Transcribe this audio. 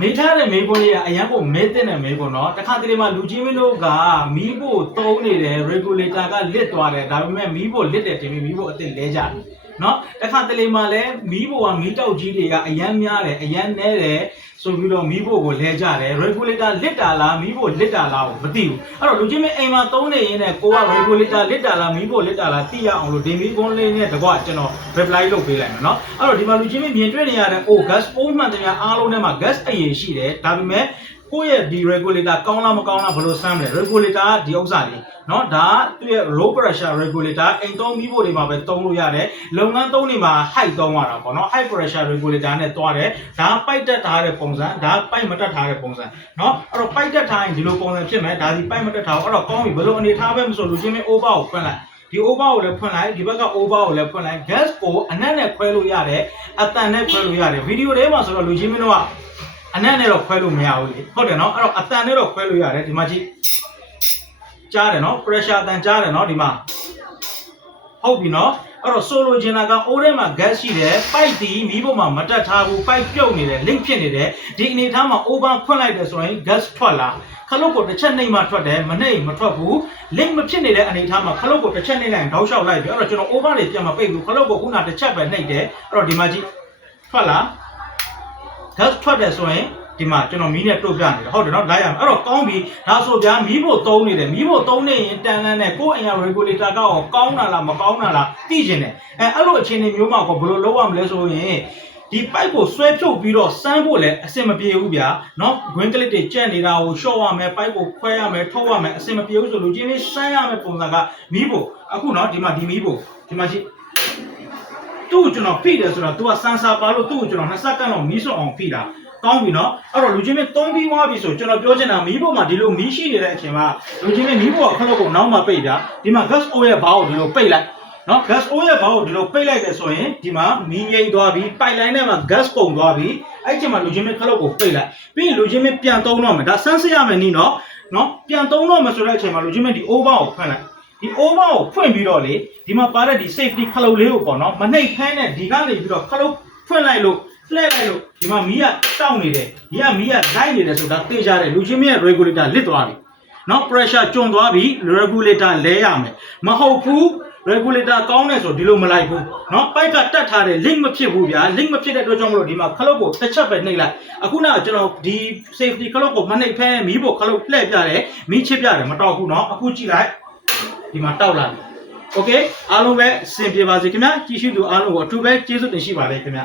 မေးထားတဲ့မေးခွန်းလေးကအရန်ကိုမဲတဲ့နဲ့မေးခွန်းเนาะတခါတလေမှာလူကြီးမင်းတို့ကမီးဖို့သုံးနေတယ် regulator ကလစ်သွားတယ်ဒါပေမဲ့မီးဖို့လစ်တယ်တင်ပြီးမီးဖို့အစ်စ်လဲကြတယ်เนาะတခါတလေမှာလည်းမီးဖို့ကမီးတောက်ကြီးတွေကအရန်များတယ်အရန်နဲတယ်ဆိုပြီးတော့မီးဖို့ကိုလဲကြတယ် regulator လစ်တာလားမီးဖို့လစ်တာလားကိုမသိဘူးအဲ့တော့လူကြီးမင်းအိမ်မှာသုံးနေရင်းနဲ့ကိုက regulator လစ်တာလားမီးဖို့လစ်တာလားသိရအောင်လို့ဒီမီးခွန်းလေးနဲ့တကွကျွန်တော် reply လုပ်ပေးလိုက်မယ်เนาะအဲ့တော့ဒီမှာလူကြီးမင်းမြင်တွေ့နေရတဲ့ gas ပုံမှန်တရားအားလုံးထဲမှာ gas အရင်ရှိတယ်ဒါပေမဲ့ကိုယ့်ရဲ့ဒီ regulator ကောင်းလားမကောင်းလားဘယ်လိုစမ်းမလဲ regulator ကဒီဥစ္စာလေးเนาะဒါသူ့ရဲ့ low pressure regulator အိမ်သုံးပြီးဖို့တွေမှာပဲသုံးလို့ရတယ်လုပ်ငန်းသုံးတွေမှာ high သုံးရတာပေါ့เนาะ high pressure regulator နဲ့တွားတယ်ဒါပိုက်တက်ထားတဲ့ပုံစံဒါပိုက်မတက်ထားတဲ့ပုံစံเนาะအဲ့တော့ပိုက်တက်ထားရင်ဒီလိုပုံစံဖြစ်မယ်ဒါဒီပိုက်မတက်ထားဘူးအဲ့တော့ကောင်းပြီဘယ်လိုအနေထားပဲမဆိုလူချင်းမင်း over ကိုဖွင့်လိုက်ဒီ over ကိုလည်းဖွင့်လိုက်ဒီဘက်က over ကိုလည်းဖွင့်လိုက် gas ကိုအနက်နဲ့ခွဲလို့ရတယ်အတန်နဲ့ခွဲလို့ရတယ်ဗီဒီယိုထဲမှာဆိုတော့လူချင်းမင်းတို့ကအနက်နဲ့တော့ခွဲလို့မရဘူးလေဟုတ်တယ်เนาะအဲ့တော့အတန်နဲ့တော့ခွဲလို့ရတယ်ဒီမှာကြည့်ကြားတယ်เนาะ pressure အတန်ကြားတယ်เนาะဒီမှာဟုတ်ပြီเนาะအဲ့တော့ဆိုလိုချင်တာကအိုးထဲမှာ gas ရှိတယ်ပိုက်တီမီးပေါ်မှာမတက်ထားဘူးပိုက်ပြုတ်နေတယ် link ဖြစ်နေတယ်ဒီအနေထားမှာ over ဖွင့်လိုက်တယ်ဆိုရင် gas ထွက်လာခလုတ်ကိုတစ်ချက်နှိပ်မှထွက်တယ်မနှိပ်မထွက်ဘူး link မဖြစ်နေတဲ့အနေထားမှာခလုတ်ကိုတစ်ချက်နှိပ်လိုက်ရင်တောက်လျှောက်လိုက်ပြီအဲ့တော့ကျွန်တော် over တွေပြန်မပိတ်ဘူးခလုတ်ကိုခုနတစ်ချက်ပဲနှိပ်တယ်အဲ့တော့ဒီမှာကြည့်ထွက်လာ gas ထွက်တယ်ဆိုရင်ဒီမှာကျွန်တော်မီးနဲ့တုတ်ပြနေတယ်ဟုတ်တယ်เนาะလိုက်ရမယ်အဲ့တော့ကောင်းပြီဒါဆိုဗျာမီးဖို့သုံးနေတယ်မီးဖို့သုံးနေရင်တန်လန်းနဲ့ကိုယ့်အရာ regulator ကရောကောင်းတာလားမကောင်းတာလားသိကျင်တယ်အဲ့လိုအခြေအနေမျိုးမှာကိုဘယ်လိုလုပ်ရမလဲဆိုရင်ဒီပိုက်ကိုဆွဲဖြုတ်ပြီးတော့စမ်းဖို့လည်းအဆင်မပြေဘူးဗျာเนาะ green clip တွေကြက်နေတာကိုရှော့ရမယ်ပိုက်ကိုခွဲရမယ်ထုတ်ရမယ်အဆင်မပြေဘူးဆိုလူချင်းလေးစမ်းရမယ်ပုံစံကမီးဖို့အခုเนาะဒီမှာဒီမီးဖို့ဒီမှာကြည့်သူ့ကိုကျွန်တော်ဖိတယ်ဆိုတော့ तू ကစမ်းစာပါလို့သူ့ကိုကျွန်တော်2စက္ကန့်လောက်မီးစွအောင်ဖိတာကောင်းပြီเนาะအဲ့တော့လူချင်းမင်းသုံးပြီးသွားပြီဆိုကျွန်တော်ပြောချင်တာမီးပေါ်မှာဒီလိုမီးရှိနေတဲ့အချိန်မှာလူချင်းမင်းမီးပေါ်ခလုတ်ကိုနောက်မှပိတ်တာဒီမှာ gas oil ရဲ့ဘားကိုဒီလိုပိတ်လိုက်เนาะ gas oil ရဲ့ဘားကိုဒီလိုပိတ်လိုက်တယ်ဆိုရင်ဒီမှာမီးငိမ့်သွားပြီပိုက်လိုင်းထဲမှာ gas ကုန်သွားပြီအဲ့ချိန်မှာလူချင်းမင်းခလုတ်ကိုပိတ်လိုက်ပြီးရင်လူချင်းမင်းပြန်သုံးတော့မယ်ဒါဆန်းစစ်ရမယ်နီးเนาะပြန်သုံးတော့မယ်ဆိုတဲ့အချိန်မှာလူချင်းမင်းဒီ over ကိုဖွင့်လိုက်ဒီ over ကိုဖွင့်ပြီးတော့လေဒီမှာပါတဲ့ဒီ safety ခလုတ်လေးကိုပေါ့เนาะမနှိပ်ဖမ်းနဲ့ဒီကနေပြီးတော့ခလုတ်ဖွင့်လိုက်လို့လှည့်လိုက်လို့ဒီမှာမီးကတောက်နေတယ်ဒီကမီးကလိုက်နေတယ်ဆိုတာသိကြတယ်လူချင်းမင်းရဲ့ regulator လစ်သွားပြီเนาะ pressure ကျွံသွားပြီ regulator လဲရမယ်မဟုတ်ဘူး regulator ကောင်းတယ်ဆိုဒီလိုမလိုက်ဘူးเนาะပိုက်ကတက်ထားတယ် link မဖြစ်ဘူးဗျာ link မဖြစ်တဲ့အတွက်ကြောင့်မလို့ဒီမှာခလုတ်ကိုတစ်ချက်ပဲနှိပ်လိုက်အခုနကကျွန်တော်ဒီ safety ခလုတ်ကိုမနှိပ်ဖဲမီးဖို့ခလုတ်လှည့်ပြတယ်မီးချစ်ပြတယ်မတော်ဘူးเนาะအခုကြည့်လိုက်ဒီမှာတောက်လာပြီ okay အားလုံးပဲအဆင်ပြေပါစေခင်ဗျာကြည့်ရှုသူအားလုံးကိုအထူးပဲကျေးဇူးတင်ရှိပါတယ်ခင်ဗျာ